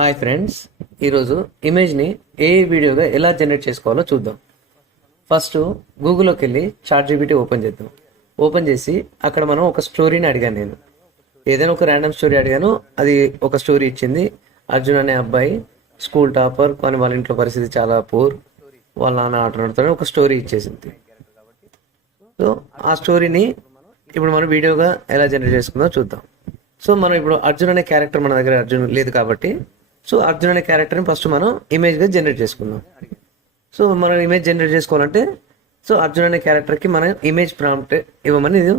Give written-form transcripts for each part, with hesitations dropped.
Hi friends, ఈరోజు ఇమేజ్ని ఏ వీడియోగా ఎలా జనరేట్ చేసుకోవాలో చూద్దాం. ఫస్ట్ గూగుల్లోకి వెళ్ళి ChatGPT ఓపెన్ చేద్దాం. ఓపెన్ చేసి అక్కడ మనం ఒక స్టోరీని అడిగాను. నేను ఏదైనా ఒక ర్యాండమ్ స్టోరీ అడిగాను. అది ఒక స్టోరీ ఇచ్చింది. అర్జున్ అనే అబ్బాయి స్కూల్ టాపర్, కానీ వాళ్ళ ఇంట్లో పరిస్థితి చాలా పూర్, వాళ్ళ నాన్న ఆట నడుపుతాడు, ఒక స్టోరీ ఇచ్చేసింది. సో ఆ స్టోరీని ఇప్పుడు మనం వీడియోగా ఎలా జనరేట్ చేసుకుందాం చూద్దాం. సో మనం ఇప్పుడు అర్జున్ అనే క్యారెక్టర్ మన దగ్గర అర్జున్ లేదు కాబట్టి, సో అర్జున్ అనే క్యారెక్టర్ని ఫస్ట్ మనం ఇమేజ్గా జనరేట్ చేసుకుందాం. సో మనం ఇమేజ్ జనరేట్ చేసుకోవాలంటే సో అర్జున్ అనే క్యారెక్టర్కి మనం ఇమేజ్ ప్రాంప్ట్ ఇవ్వమని నేను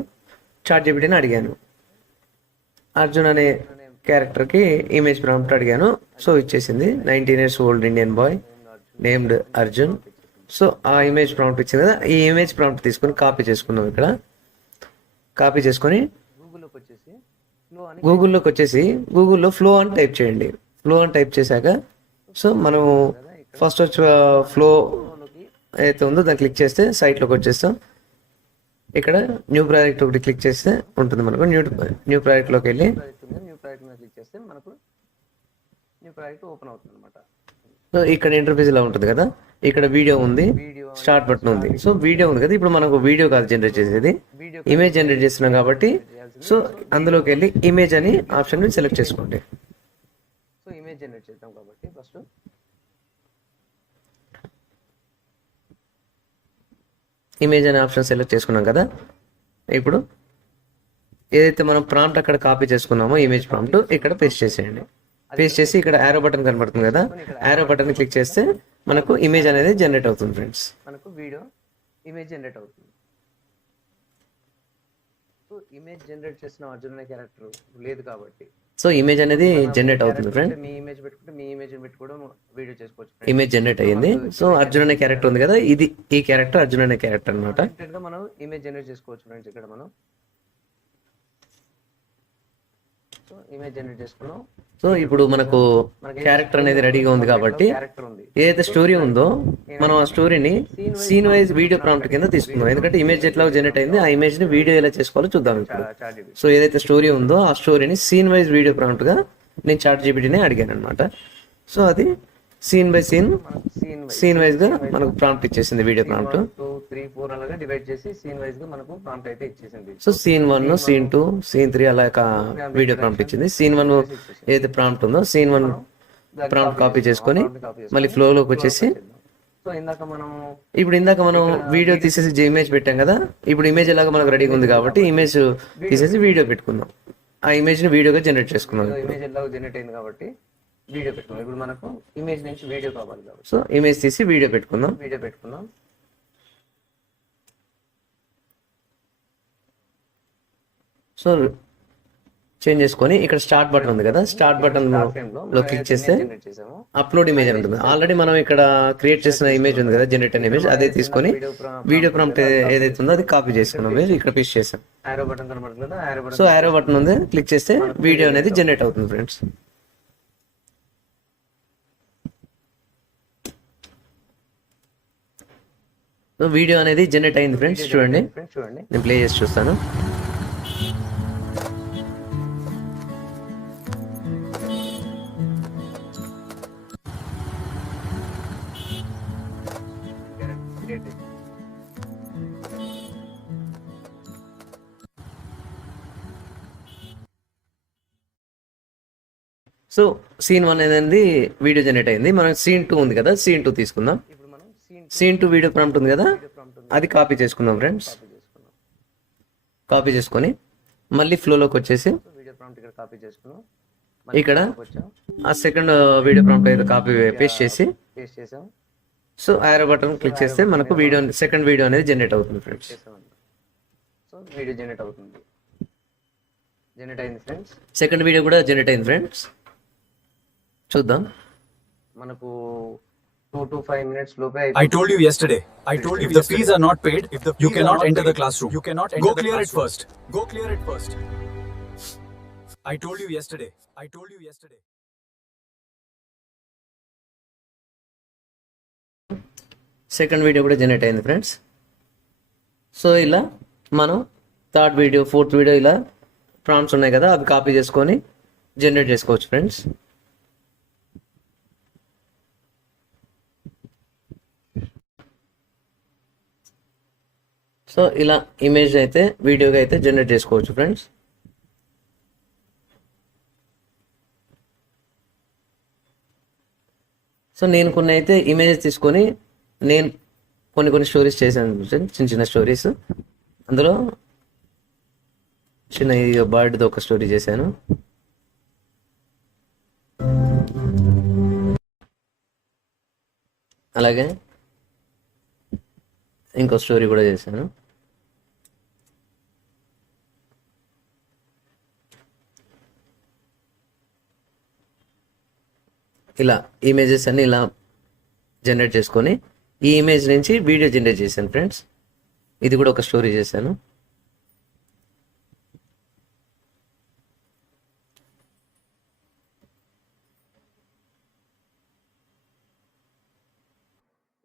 ChatGPTని అడిగాను. అర్జున్ అనే క్యారెక్టర్కి ఇమేజ్ ప్రాంప్ట్ అడిగాను. సో ఇచ్చేసింది. 19 years old Indian boy named Arjun. So ఆ ఇమేజ్ ప్రాంప్ట్ ఇచ్చింది కదా, ఈ ఇమేజ్ ప్రాంప్ట్ తీసుకొని కాపీ చేసుకున్నాం. ఇక్కడ కాపీ చేసుకొని గూగుల్లోకి వచ్చేసి గూగుల్లో ఫ్లో అని టైప్ చేయండి. ఫ్లో అని టైప్ చేశాక సో మనం ఫస్ట్ వచ్చి ఫ్లో ఏదైతే ఉందో దాన్ని క్లిక్ చేస్తే సైట్లోకి వచ్చేస్తాం. ఇక్కడ న్యూ ప్రాజెక్ట్ ఒకటి క్లిక్ చేస్తే ఉంటుంది మనకు. న్యూ ప్రాజెక్ట్లోకి వెళ్ళి న్యూ ప్రాజెక్ట్ మీద క్లిక్ చేస్తే మనకు న్యూ ప్రాజెక్ట్ ఓపెన్ అవుతుంది అనమాట. సో ఇక్కడ ఇంటర్ఫేస్ ఇలా ఉంటుంది కదా, ఇక్కడ వీడియో ఉంది, స్టార్ట్ బటన్ ఉంది. సో వీడియో ఉంది కదా, ఇప్పుడు మనకు వీడియో కాదు జనరేట్ చేసేది, ఇమేజ్ జనరేట్ చేస్తున్నాం కాబట్టి సో అందులోకి వెళ్ళి ఇమేజ్ అని ఆప్షన్ సెలెక్ట్ చేసుకోండి. సో ఇమేజ్ జనరేట్ చేద్దాం కాబట్టి ఫస్ట్ ఇమేజ్ అనే ఆప్షన్ సెలెక్ట్ చేసుకున్నాం కదా. ఇప్పుడు ఏదైతే మనం ప్రాంప్ట్ అక్కడ కాపీ చేసుకున్నామో ఇమేజ్ ప్రాంప్ట్ ఇక్కడ పేస్ట్ చేసేయండి. పేస్ట్ చేసి ఇక్కడ యారో బటన్ కనబడుతుంది కదా, యారో బటన్ క్లిక్ చేస్తే మనకు ఇమేజ్ అనేది జనరేట్ అవుతుంది ఫ్రెండ్స్. మనకు వీడియో ఇమేజ్ జనరేట్ అవుతుంది. సో ఇమేజ్ జనరేట్ చేసిన అర్జున్ అనే క్యారెక్టర్ లేదు కాబట్టి సో ఇమేజ్ అనేది జనరేట్ అవుతుంది ఫ్రెండ్. మీ ఇమేజ్ పెట్టుకుంటే మీ ఇమేజ్ పెట్టుకోవడం వీడియో చేసుకోవచ్చు. ఇమేజ్ జనరేట్ అయ్యింది. సో అర్జున్ అనే క్యారెక్టర్ ఉంది కదా, ఇది ఈ క్యారెక్టర్ అర్జున్ అనే క్యారెక్టర్ అనమాట. మనం ఇమేజ్ జనరేట్ చేసుకోవచ్చు ఫ్రెండ్స్. ఇక్కడ మనం సో ఇమేజ్ జనరేట్ చేసుకున్నాం. సో ఇప్పుడు మనకు క్యారెక్టర్ అనేది రెడీగా ఉంది కాబట్టి ఏదైతే స్టోరీ ఉందో మనం ఆ స్టోరీని సీన్ వైజ్ వీడియో ప్రాంప్ట్ కింద తీసుకుందాం. ఎందుకంటే ఇమేజ్ ఎట్లా జనరేట్ అయింది, ఆ ఇమేజ్ ని వీడియో ఎలా చేసుకోవాలో చూద్దాం ఇప్పుడు. సో ఏదైతే స్టోరీ ఉందో ఆ స్టోరీని సీన్ వైజ్ వీడియో ప్రాంప్ట్ గా నేను ChatGPTని అడిగాను అనమాట. సో అది సీన్ బై సీన్ వైజ్ గా మనకు ప్రాంప్ట్ ఇచ్చేసింది, వీడియో ప్రాంప్ట్. 2, 3, 4 అలాగా డివైడ్ చేసి సీన్ వైజ్ గా మనకు ప్రాంప్ట్ అయితే ఇచ్చేసింది. సో సీన్ 1, సీన్ 2, సీన్ 3 అలా వీడియో ప్రాంప్ట్ ఇచ్చింది. సీన్ 1 ఏదైతే ప్రాంప్ట్ ఉందో సీన్ 1 ప్రాంప్ట్ కాపీ చేసుకొని మళ్ళీ ఫ్లోలోకి వచ్చేసి ఇప్పుడు ఇందాక మనం వీడియో తీసేసి ఇమేజ్ పెట్టాం కదా, ఇప్పుడు ఇమేజ్ ఎలాగా మనకు రెడీగా ఉంది కాబట్టి ఇమేజ్ తీసేసి వీడియో పెట్టుకుందాం. ఆ ఇమేజ్ ని వీడియోగా జనరేట్ చేసుకున్నాం. ఇమేజ్ ఎలాగో జనరేట్ అయింది కాబట్టి వీడియో పెట్టుకుందాం. ఇప్పుడు మనకు ఇమేజ్ నుంచి వీడియో కావాలి కాబట్టి సో ఇమేజ్ తీసి వీడియో పెట్టుకుందాం. సో చేంజ్ చేసుకొని ఇక్కడ స్టార్ట్ బటన్ ఉంది కదా, స్టార్ట్ బటన్ లో క్లిక్ చేస్తే అప్లోడ్ ఇమేజ్ అని ఉంటుంది. ఆల్రెడీ మనం ఇక్కడ క్రియేట్ చేసిన ఇమేజ్ ఉంది కదా, జనరేట్ అయిన ఇమేజ్, అదే తీసుకొని వీడియో ప్రాంప్ట్ ఏదైతే ఉందో అది కాపీ చేసుకున్నాం, ఇక్కడ పేస్ట్ చేసాం. సో ఆరో బటన్ ఉంది, క్లిక్ చేస్తే వీడియో అనేది జనరేట్ అవుతుంది ఫ్రెండ్స్. వీడియో అనేది జనరేట్ అయింది ఫ్రెండ్స్. చూడండి, నేను ప్లే చేసి చూస్తాను. సో సీన్ 1 అనేది వీడియో జనరేట్ అయింది. మనం సీన్ 2 ఉంది కదా, సీన్ 2 తీసుకుందాం. సీన్ 2 వీడియో ప్రాంప్ట్ ఉంది కదా, అది కాపీ చేసుకుందాం ఫ్రెండ్స్. కాపీ చేసుకొని మళ్ళీ ఫ్లోలోకి వచ్చేసి ఇక్కడ ఆ సెకండ్ వీడియో ప్రాంప్ట్ అయితే కాపీ పేస్ట్ చేసి సో ఆరో బటన్ క్లిక్ చేస్తే మనకు వీడియో సెకండ్ వీడియో అనేది జనరేట్ అవుతుంది ఫ్రెండ్స్. సో వీడియో జనరేట్ అవుతుంది, జనరేట్ అయింది ఫ్రెండ్స్. సెకండ్ వీడియో కూడా జనరేట్ అయింది ఫ్రెండ్స్. చూద్దాం. మనకు 2 to 5 minutes lope. I told you yesterday. If the fees are not paid, you cannot enter the classroom. Go clear it first. I told you yesterday. Second video కూడా generate అయింది friends. So ఇలా మనం third video, fourth video ఇలా prompts ఉన్నాయి కదా, అవి copy చేసుకొని generate చేసుకోవచ్చు ఫ్రెండ్స్. సో ఇలా ఇమేజ్ అయితే వీడియోగా అయితే జనరేట్ చేసుకోవచ్చు ఫ్రెండ్స్. సో నేను కొన్ని అయితే ఇమేజెస్ తీసుకొని నేను కొన్ని స్టోరీస్ చేశాను, చిన్న చిన్న స్టోరీస్. అందులో చిన్న బర్డ్ది ఒక స్టోరీ చేశాను. అలాగే ఇంకో స్టోరీ కూడా చేశాను. ఇలా ఇమేజెస్ అన్ని ఇలా జనరేట్ చేసుకొని ఈ ఇమేజ్ నుంచి వీడియో జనరేట్ చేశాను ఫ్రెండ్స్. ఇది కూడా ఒక స్టోరీ చేశాను.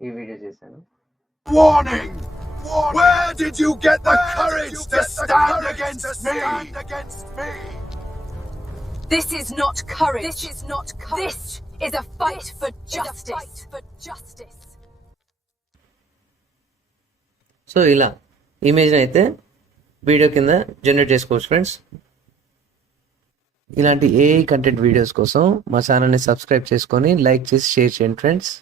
ఈ వీడియో చేశాను. Warning! Where did you get the courage to stand against me? This is not courage. This is not courage. This is a fight for justice. So ఇలా image అయితే video కింద generate చేసుకోవచ్చు friends. ఇలాంటి AI content videos కోసం మా ఛానల్ని subscribe చేసుకొని like చేసి షేర్ చేయండి ఫ్రెండ్స్.